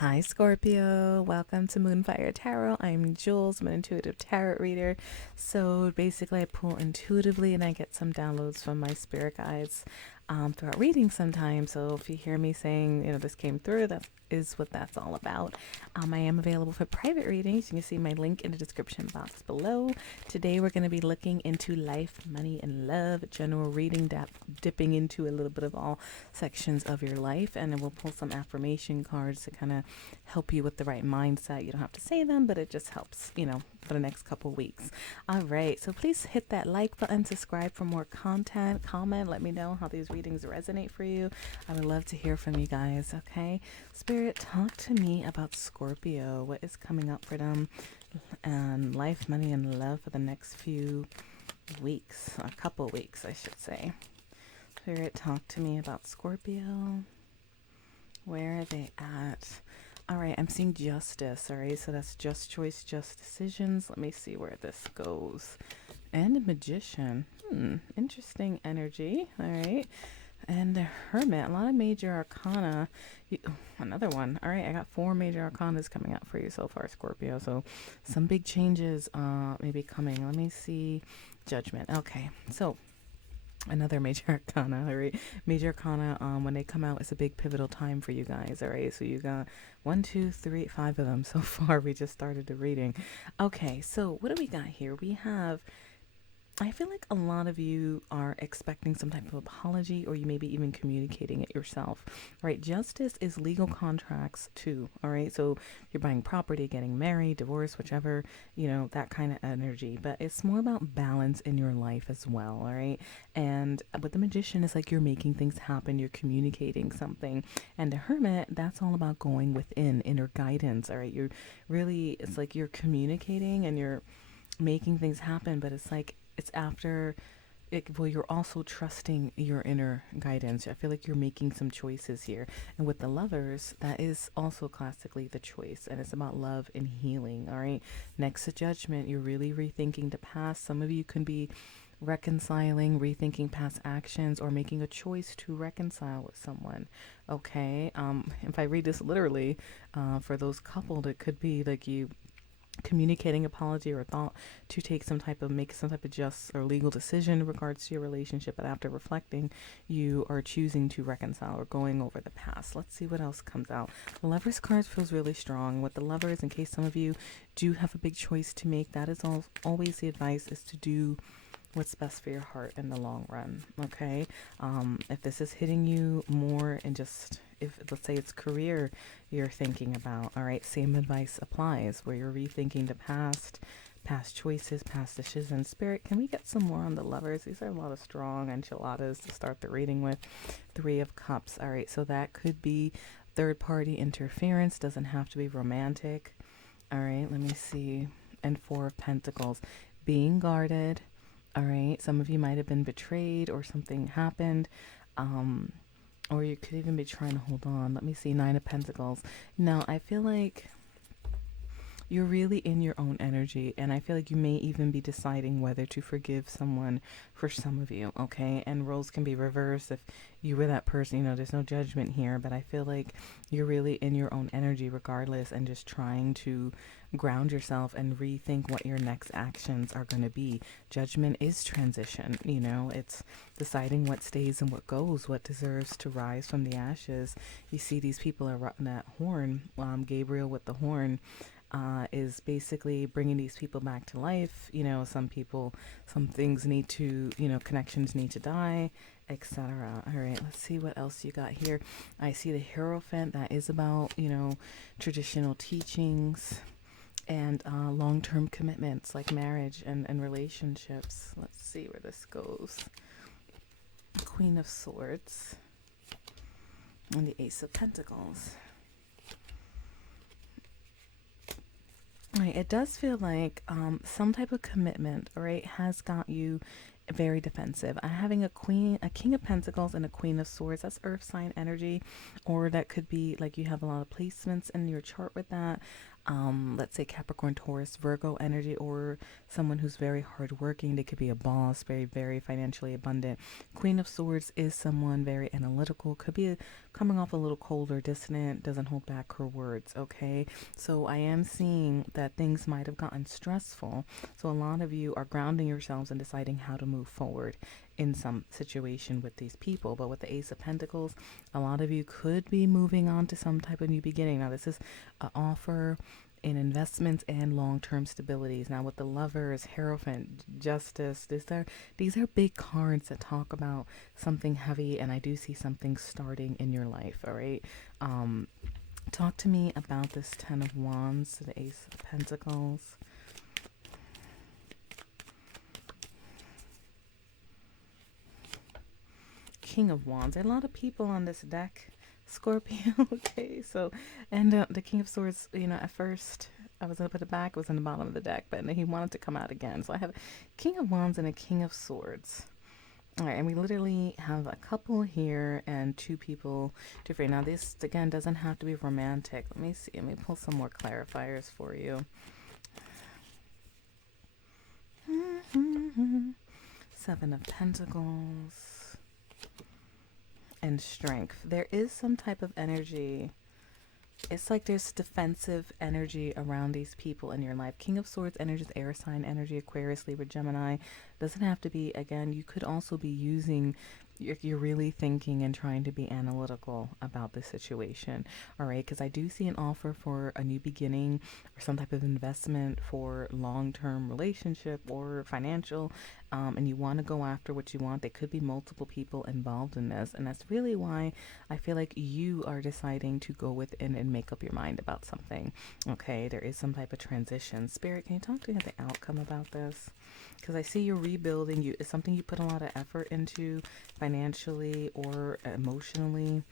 Hi, Scorpio. Welcome to Moonfire Tarot. I'm Jules. I'm an intuitive tarot reader. So basically, I pull intuitively and I get some downloads from my spirit guides throughout reading sometimes. So if you hear me saying, this came through, that is what that's all about. I am available for private readings. You can see my link in the description box below. Today, we're going to be looking into life, money, and love, general reading, dipping into a little bit of all sections of your life. And then we'll pull some affirmation cards to kind of help you with the right mindset. You don't have to say them, but it just helps, for the next couple weeks. All right. So please hit that like button, subscribe for more content, comment, let me know how these readings resonate for you. I would love to hear from you guys. Okay. Spirit, talk to me about Scorpio. What is coming up for them and life, money, and love for the next few weeks, a couple weeks, I should say. Spirit, talk to me about Scorpio. Where are they at? All right, I'm seeing justice. All right, so that's just choice, just decisions. Let me see where this goes. And a magician. Interesting energy. All right. And the hermit. A lot of major arcana. Another one. All right, I got 4 major arcanas coming out for you so far, Scorpio. So some big changes may be coming. Let me see. Judgment. Okay, so another major arcana. All right, major arcana, when they come out, it's a big pivotal time for you guys. All right, so you got 1, 2, 3, 5 of them so far. We just started the reading. Okay, so what do we got here? We have, I feel like a lot of you are expecting some type of apology, or you may be even communicating it yourself. Right? Justice is legal contracts too. All right. So you're buying property, getting married, divorce, whichever, that kind of energy. But it's more about balance in your life as well. All right. And with the magician, it's like you're making things happen, you're communicating something. And the hermit, that's all about going within, inner guidance. All right. You're really, it's like you're communicating and you're making things happen, but it's like, it's after it, well, you're also trusting your inner guidance. I feel like you're making some choices here. And with the lovers, that is also classically the choice. And it's about love and healing. All right. Next to judgment, you're really rethinking the past. Some of you can be reconciling, rethinking past actions, or making a choice to reconcile with someone. Okay. If I read this literally, for those coupled, it could be like you communicating apology or thought to make some type of just or legal decision in regards to your relationship, but after reflecting, you are choosing to reconcile or going over the past. Let's see what else comes out. The lovers card feels really strong with the lovers. In case some of you do have a big choice to make, that is always the advice, is to do what's best for your heart in the long run. Okay. If this is hitting you more, and just, if let's say it's career you're thinking about, all right, same advice applies, where you're rethinking the past choices, past decisions. Spirit, can we get some more on the lovers? These are a lot of strong enchiladas to start the reading with. 3 of Cups. All right, so that could be third party interference, doesn't have to be romantic. All right, let me see. And 4 of Pentacles, being guarded. All right, some of you might have been betrayed or something happened. Or you could even be trying to hold on. Let me see. 9 of Pentacles. Now, I feel like you're really in your own energy, and I feel like you may even be deciding whether to forgive someone, for some of you. Okay, and roles can be reversed if you were that person. There's no judgment here, but I feel like you're really in your own energy regardless, and just trying to ground yourself and rethink what your next actions are going to be. Judgment is transition. It's deciding what stays and what goes, what deserves to rise from the ashes. You see these people are rutting that horn. Gabriel with the horn is basically bringing these people back to life. Some people, some things need to, connections need to die, etc. All right, let's see what else you got here. I see the Hierophant. That is about, traditional teachings and long-term commitments like marriage and relationships. Let's see where this goes. Queen of Swords and the Ace of Pentacles. Right, it does feel like some type of commitment, right, has got you very defensive. Having a king of pentacles and a queen of swords, that's earth sign energy, or that could be like you have a lot of placements in your chart with that. let's say Capricorn, Taurus, Virgo energy, or someone who's very hardworking. They could be a boss, very, very financially abundant. Queen of Swords is someone very analytical, could be coming off a little cold or distant, doesn't hold back her words, okay? So I am seeing that things might have gotten stressful. So a lot of you are grounding yourselves and deciding how to move forward in some situation with these people. But with the Ace of Pentacles, a lot of you could be moving on to some type of new beginning. Now, this is an offer in investments and long-term stabilities. Now with the Lovers, Hierophant, Justice, these are big cards that talk about something heavy, and I do see something starting in your life. All right. Talk to me about this Ten of Wands, the Ace of Pentacles. King of Wands. A lot of people on this deck, Scorpio. Okay, so, and the King of Swords, at first I was going to put it back, it was in the bottom of the deck, but then he wanted to come out again. So I have King of Wands and a King of Swords. All right, and we literally have a couple here and two people different. Now, this, again, doesn't have to be romantic. Let me see. Let me pull some more clarifiers for you. Seven of Pentacles and Strength. There is some type of energy. It's like there's defensive energy around these people in your life. King of Swords energy is air sign energy, Aquarius, Libra, Gemini. Doesn't have to be, again, you could also be using, you're really thinking and trying to be analytical about the situation. All right, because I do see an offer for a new beginning or some type of investment for long-term relationship or financial, and you want to go after what you want. There could be multiple people involved in this, and that's really why I feel like you are deciding to go within and make up your mind about something. Okay, there is some type of transition. Spirit, can you talk to me about the outcome about this? Because I see you're rebuilding. It's something you put a lot of effort into financially or emotionally.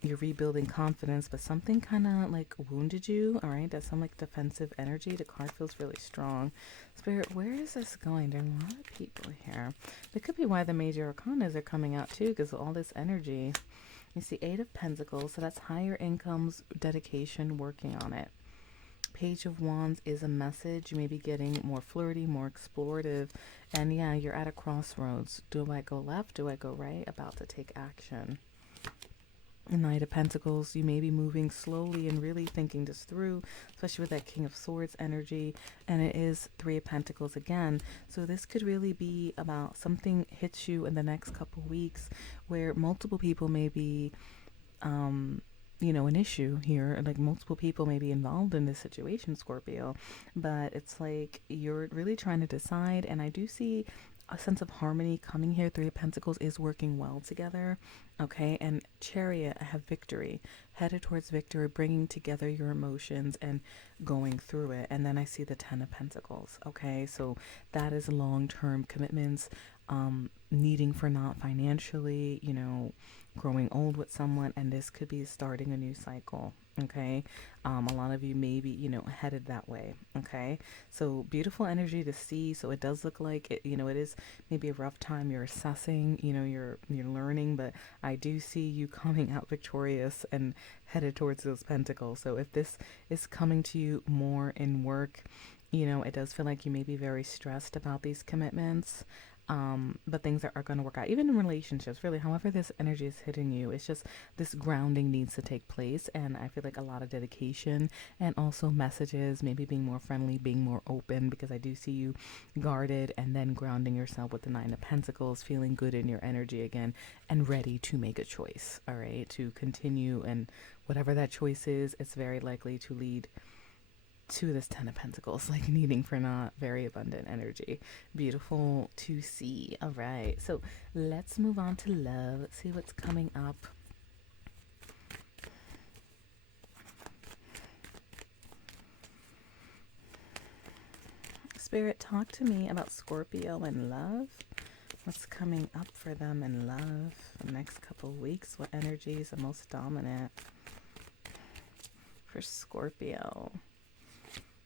You're rebuilding confidence, but something kind of like wounded you. All right, that's some like defensive energy. The card feels really strong. Spirit, where is this going? There are a lot of people here. That could be why the major arcanas are coming out too, because of all this energy. You see Eight of Pentacles, so that's higher incomes, dedication, working on it. Page of Wands is a message. You may be getting more flirty, more explorative, and yeah, you're at a crossroads. Do I go left? Do I go right? About to take action. Knight of Pentacles, you may be moving slowly and really thinking this through, especially with that King of Swords energy, and it is Three of Pentacles again. So this could really be about something hits you in the next couple weeks where multiple people may be an issue here, like multiple people may be involved in this situation, Scorpio, but it's like you're really trying to decide, and I do see a sense of harmony coming here. Three of Pentacles is working well together. Okay, and Chariot, I have victory, headed towards victory, bringing together your emotions and going through it. And then I see the Ten of Pentacles. Okay, so that is long-term commitments, needing for not financially, growing old with someone, and this could be starting a new cycle. Okay, a lot of you may be headed that way. Okay, so beautiful energy to see. So it does look like it, it is maybe a rough time. You're assessing, you're learning, but I do see you coming out victorious and headed towards those pentacles. So if this is coming to you more in work, it does feel like you may be very stressed about these commitments. But things are going to work out, even in relationships, really, however this energy is hitting you. It's just this grounding needs to take place, and I feel like a lot of dedication and also messages, maybe being more friendly, being more open, because I do see you guarded, and then grounding yourself with the Nine of Pentacles, feeling good in your energy again, and ready to make a choice, all right, to continue, and whatever that choice is, it's very likely to lead to this Ten of Pentacles, like needing for not, very abundant energy. Beautiful to see. All right, so let's move on to love. Let's see what's coming up. Spirit, talk to me about Scorpio and love. What's coming up for them in love the next couple weeks? What energy is the most dominant for Scorpio?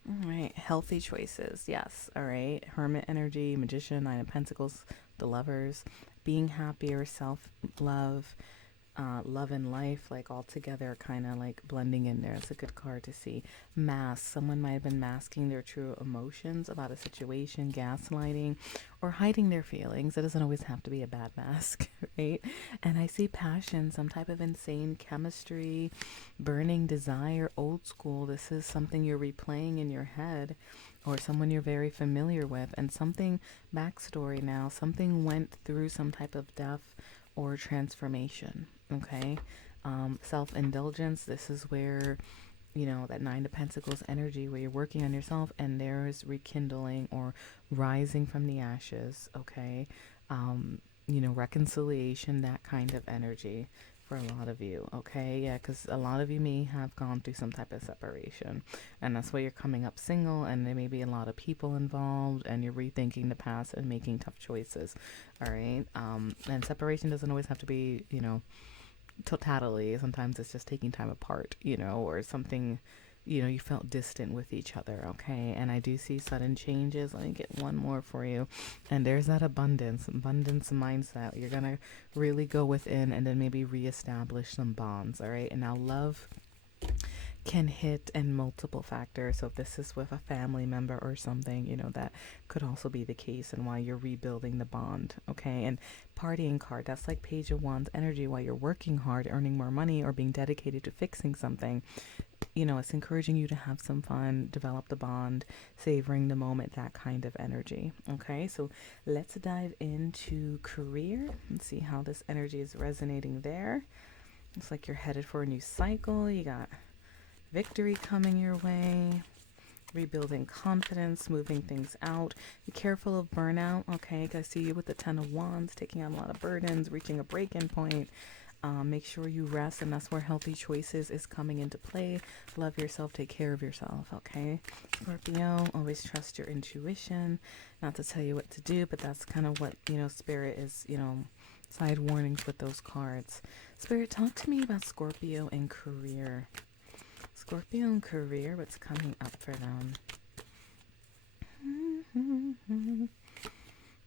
All right, healthy choices. Yes. All right, Hermit energy, Magician, Nine of Pentacles, the Lovers, being happier, self-love, Love and life, like all together, kind of like blending in there. It's a good card to see. Mask. Someone might have been masking their true emotions about a situation, gaslighting, or hiding their feelings. It doesn't always have to be a bad mask, right? And I see passion, some type of insane chemistry, burning desire, old school. This is something you're replaying in your head, or someone you're very familiar with, and something backstory now. Something went through some type of death or transformation. Okay. Self-indulgence. This is where, that Nine of Pentacles energy, where you're working on yourself and there's rekindling or rising from the ashes. Okay. Reconciliation, that kind of energy for a lot of you. Okay. Yeah, because a lot of you may have gone through some type of separation, and that's why you're coming up single, and there may be a lot of people involved, and you're rethinking the past and making tough choices. All right. And separation doesn't always have to be, totality. Sometimes it's just taking time apart, or something, you felt distant with each other. Okay. And I do see sudden changes. Let me get one more for you. And there's that abundance mindset. You're going to really go within and then maybe reestablish some bonds. All right. And now love can hit in multiple factors. So if this is with a family member or something, that could also be the case, and why you're rebuilding the bond. Okay. And partying card, that's like Page of Wands energy. While you're working hard, earning more money, or being dedicated to fixing something, it's encouraging you to have some fun, develop the bond, savoring the moment, that kind of energy. Okay. So let's dive into career and see how this energy is resonating there. It's like you're headed for a new cycle. You got victory coming your way, rebuilding confidence, moving things out. Be careful of burnout, okay? I see you with the Ten of Wands, taking on a lot of burdens, reaching a break-in point. Make sure you rest, and that's where healthy choices is coming into play. Love yourself, take care of yourself, okay? Scorpio, always trust your intuition. Not to tell you what to do, but that's kind of what, Spirit is, side warnings with those cards. Spirit, talk to me about Scorpio and career. Scorpio and career, what's coming up for them?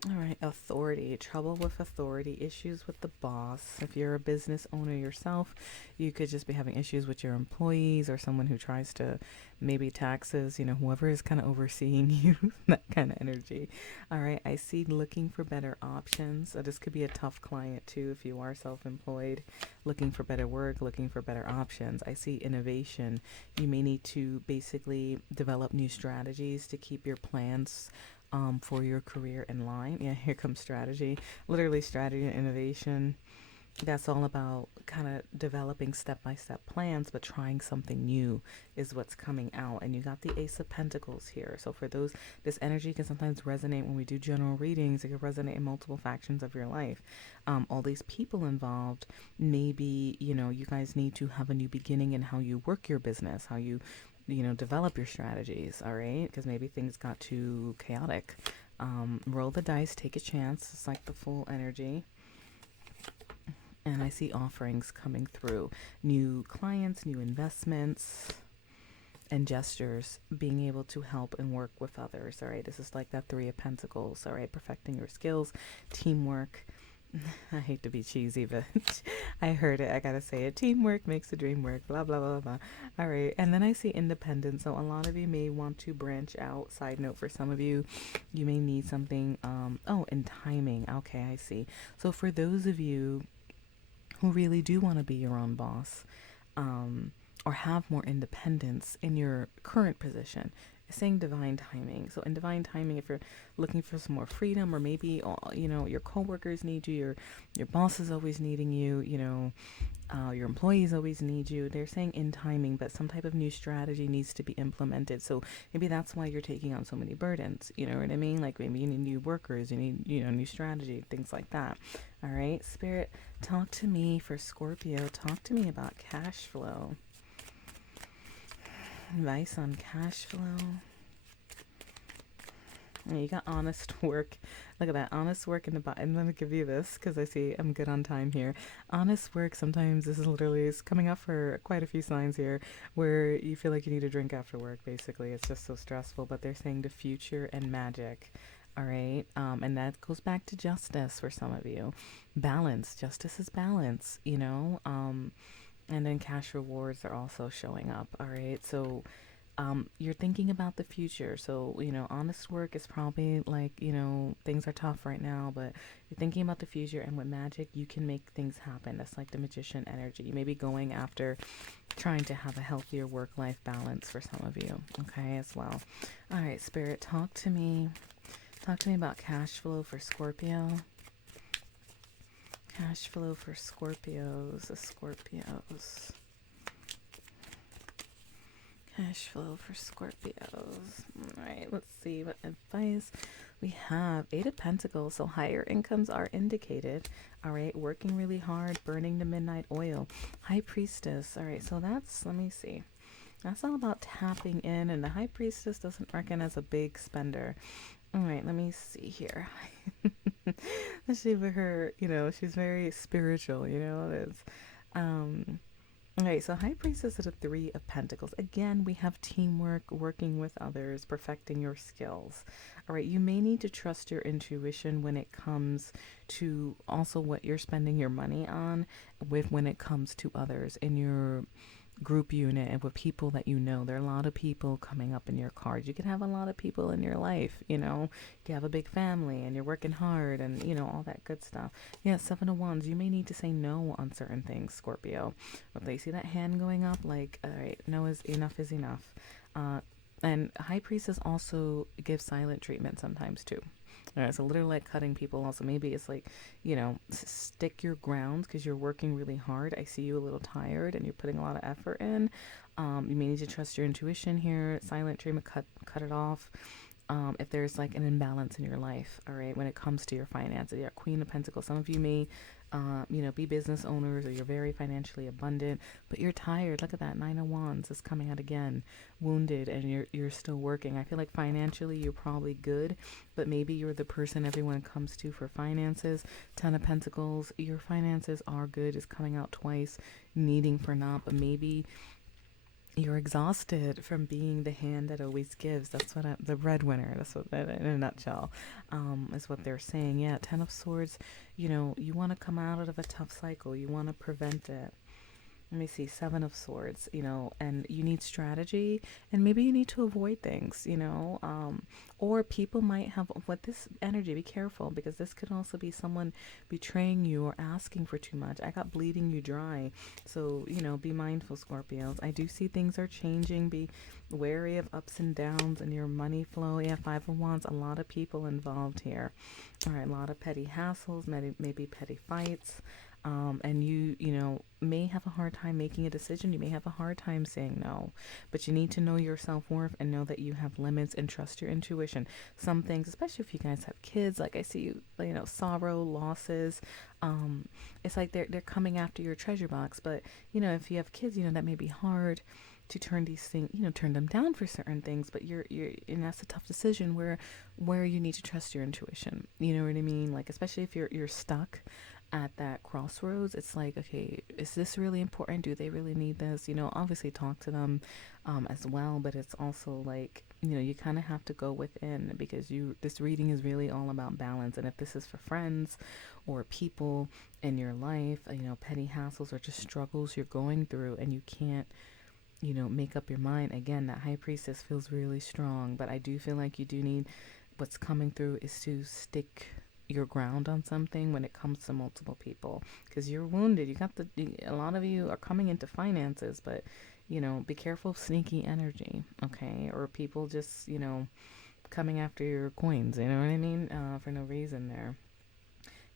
All right, authority, trouble with authority, issues with the boss. If you're a business owner yourself, you could just be having issues with your employees, or someone who tries to, maybe taxes, whoever is kind of overseeing you, that kind of energy. All right, I see looking for better options. So this could be a tough client too if you are self-employed, looking for better work, looking for better options. I see innovation. You may need to basically develop new strategies to keep your plans for your career in line. Yeah, here comes strategy. Literally, strategy and innovation. That's all about kind of developing step-by-step plans, but trying something new is what's coming out. And you got the Ace of Pentacles here. So for those, this energy can sometimes resonate when we do general readings. It can resonate in multiple factions of your life. All these people involved, maybe, you guys need to have a new beginning in how you work your business, how you develop your strategies. All right, because maybe things got too chaotic. Roll the dice, take a chance. It's like the full energy. And I see offerings coming through, new clients, new investments, and gestures, being able to help and work with others. All right, this is like that Three of Pentacles. All right, perfecting your skills, teamwork. I hate to be cheesy, but I heard it. I gotta say it. Teamwork makes the dream work. Blah, blah, blah, blah. All right. And then I see independence. So a lot of you may want to branch out. Side note for some of you, you may need something. And timing. Okay, I see. So for those of you who really do want to be your own boss, or have more independence in your current position, saying divine timing. So in divine timing, if you're looking for some more freedom, or maybe your coworkers need you, your boss is always needing you, your employees always need you. They're saying in timing, but some type of new strategy needs to be implemented. So maybe that's why you're taking on so many burdens. You know what I mean? Like maybe you need new workers, you need new strategy, things like that. All right, Spirit, talk to me for Scorpio. Talk to me about cash flow. Advice on cash flow. And you got honest work. Look at that, honest work in the bottom. I'm going to give you this because I see I'm good on time here. Honest work, sometimes this is literally is coming up for quite a few signs here where you feel like you need a drink after work, basically. It's just so stressful, but they're saying the future and magic. All right. And that goes back to justice for some of you. Balance. Justice is balance, you know? And then cash rewards are also showing up. All right. So you're thinking about the future. So, honest work is probably like, things are tough right now, but you're thinking about the future. And with magic, you can make things happen. That's like the magician energy. You may be going after trying to have a healthier work life balance for some of you. Okay, as well. All right, Spirit, talk to me. Talk to me about cash flow for Scorpio. Cash flow for Scorpios. The Scorpios. Cash flow for Scorpios. All right, let's see what advice we have. Eight of Pentacles, so higher incomes are indicated. All right, working really hard, burning the midnight oil. High Priestess. All right, so that's, let me see. That's all about tapping in, and the High Priestess doesn't reckon as a big spender. All right, let me see here. Let's see for her, she's very spiritual, it is. Okay, so High Priestess is a Three of Pentacles. Again, we have teamwork, working with others, perfecting your skills. All right, you may need to trust your intuition when it comes to also what you're spending your money on, with when it comes to others in your group unit and with people that there are a lot of people coming up in your cards. You can have a lot of people in your life, you can have a big family and you're working hard and all that good stuff. Yeah, Seven of Wands, you may need to say no on certain things, Scorpio. But they see that hand going up, like, all right, no is enough. And High Priestess also gives silent treatment sometimes too. All right, so literally like cutting people also. Maybe it's like, stick your grounds because you're working really hard. I see you a little tired and you're putting a lot of effort in. You may need to trust your intuition here. Silent treatment, cut it off. If there's like an imbalance in your life, all right, when it comes to your finances. Yeah, Queen of Pentacles. Some of you may, be business owners or you're very financially abundant, but you're tired. Look at that. Nine of Wands is coming out again, wounded, and you're still working. I feel like financially you're probably good, but maybe you're the person everyone comes to for finances. Ten of Pentacles, your finances are good, is coming out twice, needing for not, but maybe you're exhausted from being the hand that always gives. That's what the breadwinner. That's what, in a nutshell, is what they're saying. Yeah, Ten of Swords. You want to come out of a tough cycle. You want to prevent it. Let me see. Seven of Swords. And you need strategy, and maybe you need to avoid things. Or people might have with this energy. Be careful because this could also be someone betraying you or asking for too much. I got bleeding you dry, so be mindful, Scorpios. I do see things are changing. Be wary of ups and downs in your money flow. Yeah, Five of Wands. A lot of people involved here. All right, a lot of petty hassles, maybe petty fights. And you may have a hard time making a decision. You may have a hard time saying no, but you need to know your self-worth and know that you have limits and trust your intuition. Some things, especially if you guys have kids, like I see sorrow, losses, it's like they're coming after your treasure box. But if you have kids, that may be hard to turn these things, turn them down for certain things, but you're and that's a tough decision where you need to trust your intuition. You know what I mean? Like, especially if you're stuck at that crossroads, it's like, okay, is this really important? Do they really need this? Obviously talk to them as well, but it's also like, you kind of have to go within because this reading is really all about balance. And if this is for friends or people in your life, petty hassles or just struggles you're going through and you can't, make up your mind. Again, that High Priestess feels really strong, but I do feel like you do need, what's coming through is to stick your ground on something when it comes to multiple people because you're wounded. A lot of you are coming into finances, but be careful of sneaky energy, okay, or people just coming after your coins, you know what I mean, for no reason there.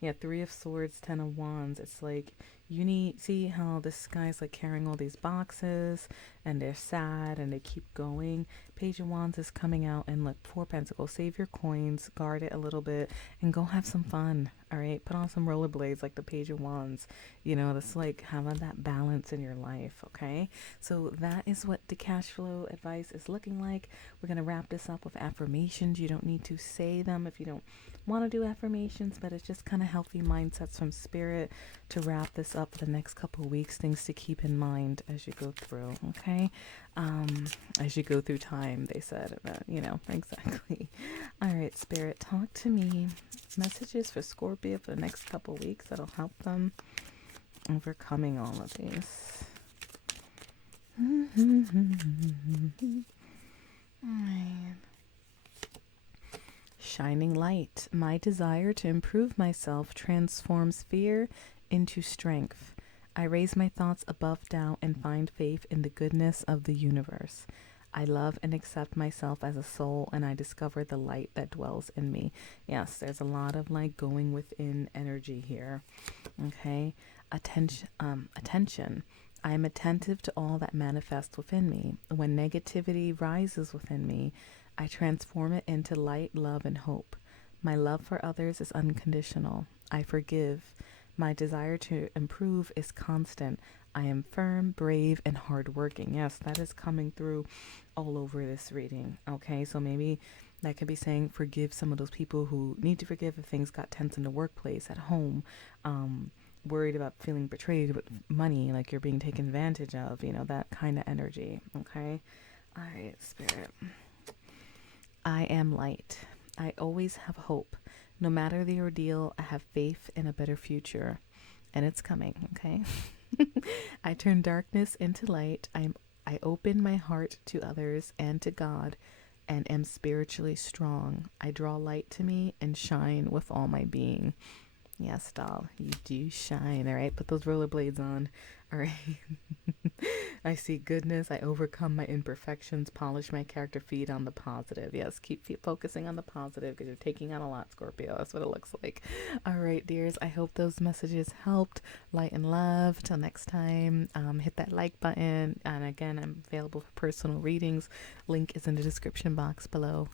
Yeah, Three of Swords, Ten of Wands. It's like see how this guy's like carrying all these boxes and they're sad and they keep going. Page of Wands is coming out, and look, Four Pentacles. Save your coins, guard it a little bit, and go have some fun. All right, put on some rollerblades like the Page of Wands. That's like having that balance in your life. Okay, so that is what the cash flow advice is looking like. We're gonna wrap this up with affirmations. You don't need to say them if you don't want to do affirmations, but it's just kind of healthy mindsets from spirit to wrap this up for the next couple of weeks, things to keep in mind as you go through, okay? As you go through time, they said, but, exactly. All right, Spirit, talk to me. Messages for Scorpio for the next couple of weeks that'll help them overcoming all of these. Alright. Shining light. My desire to improve myself transforms fear into strength. I raise my thoughts above doubt and find faith in the goodness of the universe. I love and accept myself as a soul, and I discover the light that dwells in me. Yes, there's a lot of like going within energy here. Okay. Attention. I am attentive to all that manifests within me. When negativity rises within me, I transform it into light, love, and hope. My love for others is unconditional. I forgive. My desire to improve is constant. I am firm, brave, and hardworking. Yes, that is coming through all over this reading. Okay, so maybe that could be saying forgive some of those people who need to forgive if things got tense in the workplace, at home, worried about feeling betrayed with money, like you're being taken advantage of, that kind of energy. Okay, all right, Spirit. I am light. I always have hope. No matter the ordeal, I have faith in a better future. And it's coming, okay? I turn darkness into light. I open my heart to others and to God and am spiritually strong. I draw light to me and shine with all my being. Yes, doll, you do shine, all right? Put those rollerblades on, all right? I see goodness. I overcome my imperfections, polish my character, feed on the positive. Yes, keep focusing on the positive because you're taking on a lot, Scorpio. That's what it looks like. All right, dears. I hope those messages helped. Light and love. Till next time, hit that like button. And again, I'm available for personal readings. Link is in the description box below.